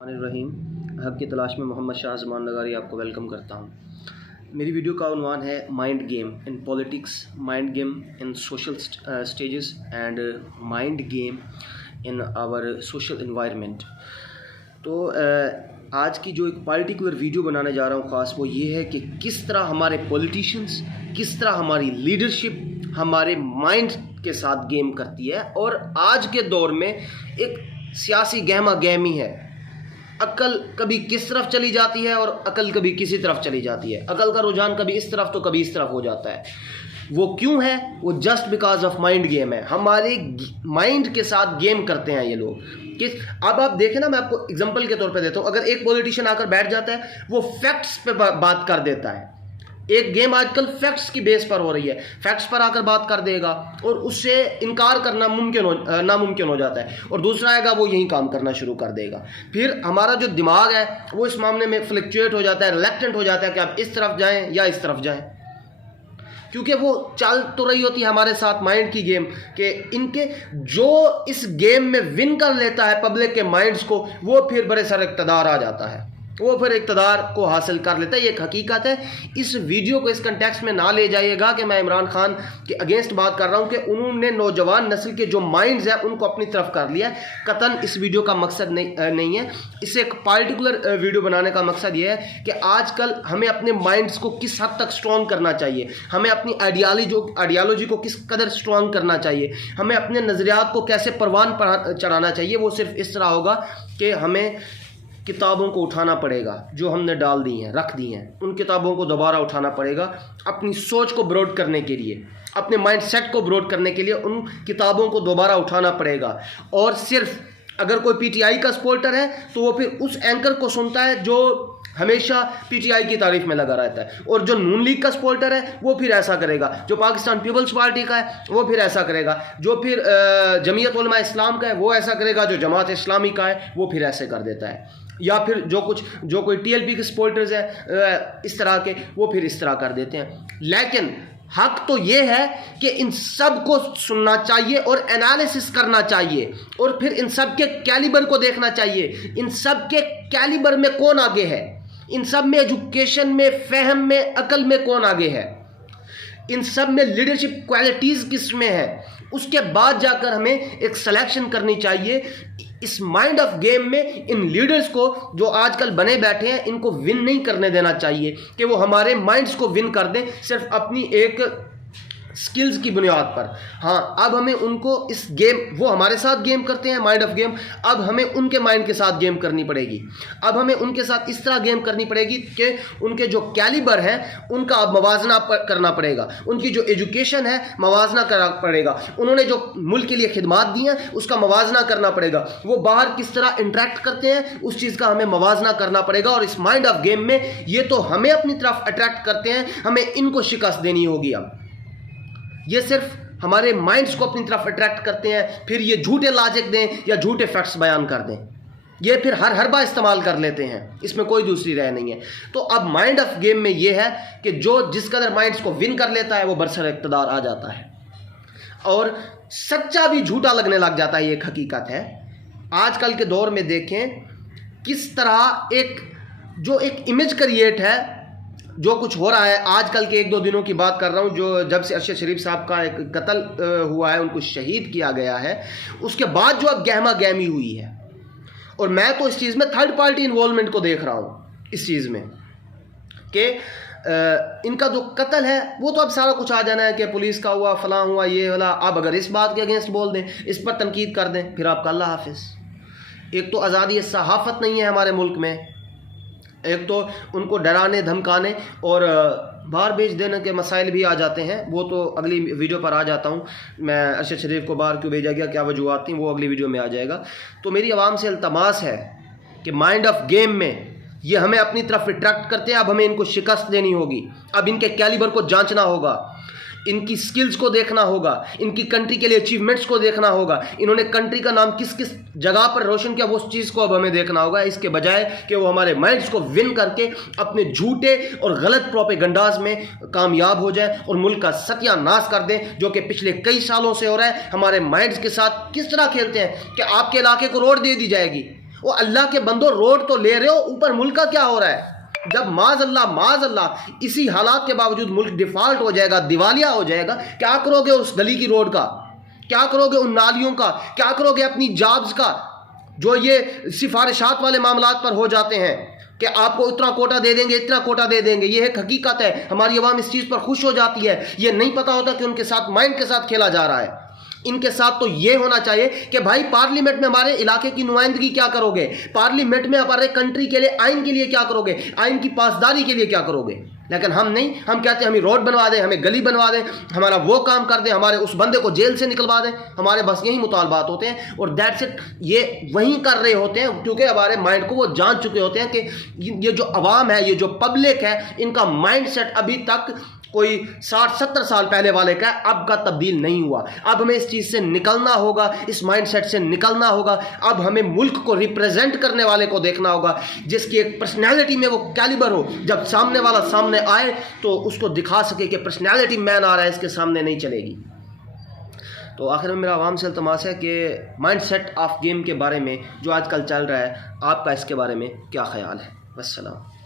रहीम हक़ की तलाश में मोहम्मद शाह ज़मान लगारी आपको वेलकम करता हूँ। मेरी वीडियो का उन्वान है mind game in politics, mind game in social stages and mind game in our social environment. तो आज की जो एक पार्टिकुलर वीडियो बनाने जा रहा हूँ ख़ास, वो ये है कि किस तरह हमारे पॉलिटिशियंस, किस तरह हमारी लीडरशिप हमारे माइंड के साथ गेम करती है। और आज के दौर में एक सियासी गहमा गहमी है। अक्ल कभी किस तरफ चली जाती है और अक्ल कभी किसी तरफ चली जाती है। अक्ल का रुझान कभी इस तरफ तो कभी इस तरफ हो जाता है। वो क्यों है? वो just because of mind game है। हमारे माइंड के साथ गेम करते हैं ये लोग। कि अब आप देखें ना, मैं आपको एग्जांपल के तौर पे देता हूँ। अगर एक पॉलिटिशियन आकर बैठ जाता है, वो फैक्ट्स पे बात कर देता है। एक गेम आजकल फैक्ट्स की बेस पर हो रही है। फैक्ट्स पर आकर बात कर देगा और उससे इनकार करना नामुमकिन हो जाता है। और दूसरा आएगा, वो यही काम करना शुरू कर देगा। फिर हमारा जो दिमाग है वो इस मामले में फ्लक्चुएट हो जाता है, रिलेक्टेंट हो जाता है कि आप इस तरफ जाएं या इस तरफ जाएं, क्योंकि वो चल तो रही होती है हमारे साथ माइंड की गेम के इनके। जो इस गेम में विन कर लेता है पब्लिक के माइंड्स को, वो फिर बड़े सारे इक़्तिदार आ जाता है, वो फिर इक़्तिदार को हासिल कर लेता है। ये एक हकीकत है। इस वीडियो को इस कंटेक्स्ट में ना ले जाइएगा कि मैं इमरान खान के अगेंस्ट बात कर रहा हूँ कि उन्होंने नौजवान नस्ल के जो माइंड्स हैं उनको अपनी तरफ कर लिया। कतन इस वीडियो का मकसद नहीं है। इससे एक पार्टिकुलर वीडियो बनाने का मकसद ये है कि आजकल हमें अपने माइंड्स को किस हद तक स्ट्रॉन्ग करना चाहिए, हमें अपनी आइडियालॉजी को किस कदर स्ट्रॉन्ग करना चाहिए, हमें अपने नज़रियात को कैसे परवान चढ़ाना चाहिए। वो सिर्फ इस तरह होगा कि हमें किताबों को उठाना पड़ेगा जो हमने डाल दी हैं, रख दी हैं। उन किताबों को दोबारा उठाना पड़ेगा अपनी सोच को ब्रॉड करने के लिए, अपने माइंड सेट को ब्रॉड करने के लिए उन किताबों को दोबारा उठाना पड़ेगा। और सिर्फ अगर कोई पीटीआई का सपोर्टर है तो वो फिर उस एंकर को सुनता है जो हमेशा पीटीआई की तारीफ में लगा रहता है, और जो नून लीग का सपोर्टर है वो फिर ऐसा करेगा, जो पाकिस्तान पीपल्स पार्टी का है वो फिर ऐसा करेगा, जो फिर जमीयत उलमा इस्लाम का है वो ऐसा करेगा, जो जमात इस्लामी का है वो फिर ऐसे कर देता है, या फिर जो कोई टीएलपी के सपोर्टर्स हैं इस तरह के, वो फिर इस तरह कर देते हैं। लेकिन हक तो ये है कि इन सब को सुनना चाहिए और एनालिसिस करना चाहिए, और फिर इन सब के कैलिबर को देखना चाहिए। इन सब के कैलिबर में कौन आगे है, इन सब में एजुकेशन में, फहम में, अकल में कौन आगे है, इन सब में लीडरशिप क्वालिटीज़ किस में है। उसके बाद जाकर हमें एक सिलेक्शन करनी चाहिए। इस माइंड ऑफ गेम में इन लीडर्स को जो आजकल बने बैठे हैं, इनको विन नहीं करने देना चाहिए कि वो हमारे माइंड्स को विन कर दें सिर्फ अपनी एक स्किल्स की बुनियाद पर। हाँ, अब हमें उनको इस गेम, वो हमारे साथ गेम करते हैं माइंड ऑफ गेम, अब हमें उनके माइंड के साथ गेम करनी पड़ेगी। अब हमें उनके साथ इस तरह गेम करनी पड़ेगी कि उनके जो कैलिबर है उनका अब मवाजना करना पड़ेगा, उनकी जो एजुकेशन है मवाजना करना पड़ेगा, उन्होंने जो मुल्क के लिए खिदमात दी हैं उसका मवाजना करना पड़ेगा, वो बाहर किस तरह इंटरेक्ट करते हैं उस चीज़ का हमें मवाजना करना पड़ेगा। और इस माइंड ऑफ गेम में ये तो हमें अपनी तरफ अट्रैक्ट करते हैं, हमें इनको शिकस्त देनी होगी। अब ये सिर्फ हमारे माइंड्स को अपनी तरफ अट्रैक्ट करते हैं, फिर ये झूठे लॉजिक दें या झूठे फैक्ट्स बयान कर दें, ये फिर हर बार इस्तेमाल कर लेते हैं, इसमें कोई दूसरी राय नहीं है। तो अब माइंड ऑफ गेम में ये है कि जो जिस कदर माइंड्स को विन कर लेता है वो बरसर इक़्तिदार आ जाता है, और सच्चा भी झूठा लगने लग जाता है। ये एक हकीकत है। आजकल के दौर में देखें किस तरह एक इमेज क्रिएट है, जो कुछ हो रहा है आजकल के 1-2 दिनों की बात कर रहा हूँ, जो जब से अरशद शरीफ साहब का एक कत्ल हुआ है, उनको शहीद किया गया है, उसके बाद जो अब गहमा गहमी हुई है। और मैं तो इस चीज़ में थर्ड पार्टी इन्वॉल्वमेंट को देख रहा हूँ इस चीज़ में कि इनका जो कत्ल है वो तो अब सारा कुछ आ जाना है कि पुलिस का हुआ, फलां हुआ, ये वाला। अब अगर इस बात के अगेंस्ट बोल दें, इस पर तनकीद कर दें, फिर आपका अल्लाह हाफिज़। एक तो आज़ादी सहाफ़त नहीं है हमारे मुल्क में, एक तो उनको डराने धमकाने और बाहर भेज देने के मसाइल भी आ जाते हैं। वो तो अगली वीडियो पर आ जाता हूँ मैं, अरशद शरीफ को बाहर क्यों भेजा गया, क्या वजूहत थी, वो अगली वीडियो में आ जाएगा। तो मेरी आवाम से इल्तमास है कि माइंड ऑफ गेम में ये हमें अपनी तरफ अट्रैक्ट करते हैं, अब हमें इनको शिकस्त देनी होगी। अब इनके कैलिबर को जांचना होगा, इनकी स्किल्स को देखना होगा, इनकी कंट्री के लिए अचीवमेंट्स को देखना होगा, इन्होंने कंट्री का नाम किस किस जगह पर रोशन किया, वो उस चीज़ को अब हमें देखना होगा। इसके बजाय कि वो हमारे माइंड्स को विन करके अपने झूठे और गलत प्रोपेगंडाज में कामयाब हो जाए और मुल्क का सत्यानाश कर दें, जो कि पिछले कई सालों से हो रहा है। हमारे माइंड्स के साथ किस तरह खेलते हैं कि आपके इलाके को रोड दे दी जाएगी, वो अल्लाह के बंदो रोड तो ले रहे हो, ऊपर मुल्क का क्या हो रहा है? जब माज अल्लाह इसी हालात के बावजूद मुल्क डिफॉल्ट हो जाएगा, दिवालिया हो जाएगा, क्या करोगे उस गली की रोड का? क्या करोगे उन नालियों का? क्या करोगे अपनी जॉब्स का? जो ये सिफारिशात वाले मामलात पर हो जाते हैं कि आपको इतना कोटा दे देंगे, इतना कोटा दे देंगे, ये एक हकीकत है। हमारी आवाम इस चीज़ पर खुश हो जाती है। ये नहीं पता होता कि उनके साथ माइंड के साथ खेला जा रहा है। इनके साथ तो ये होना चाहिए कि भाई पार्लियामेंट में हमारे इलाके की नुमाइंदगी क्या करोगे? पार्लियामेंट में हमारे कंट्री के लिए, आइन के लिए क्या करोगे? आइन की पासदारी के लिए क्या करोगे? लेकिन हम नहीं, हम कहते हैं हमें रोड बनवा दें, हमें गली बनवा दें, हमारा वो काम कर दें, हमारे उस बंदे को जेल से निकलवा दें। हमारे बस यही मुतालबात होते हैं और दैट्स इट। ये वही कर रहे होते हैं क्योंकि हमारे माइंड को वो जान चुके होते हैं कि ये जो अवाम है, ये जो पब्लिक है, इनका माइंड सेट अभी तक कोई 60-70 साल पहले वाले का अब का तब्दील नहीं हुआ। अब हमें इस चीज़ से निकलना होगा, इस माइंडसेट से निकलना होगा। अब हमें मुल्क को रिप्रेजेंट करने वाले को देखना होगा, जिसकी एक पर्सनैलिटी में वो कैलिबर हो। जब सामने वाला सामने आए तो उसको दिखा सके कि पर्सनैलिटी मैन आ रहा है, इसके सामने नहीं चलेगी। तो आखिर में मेरा आवाम से इल्तमास है कि माइंडसेट ऑफ गेम के बारे में जो आजकल चल रहा है, आपका इसके बारे में क्या ख्याल है? वस्सलाम।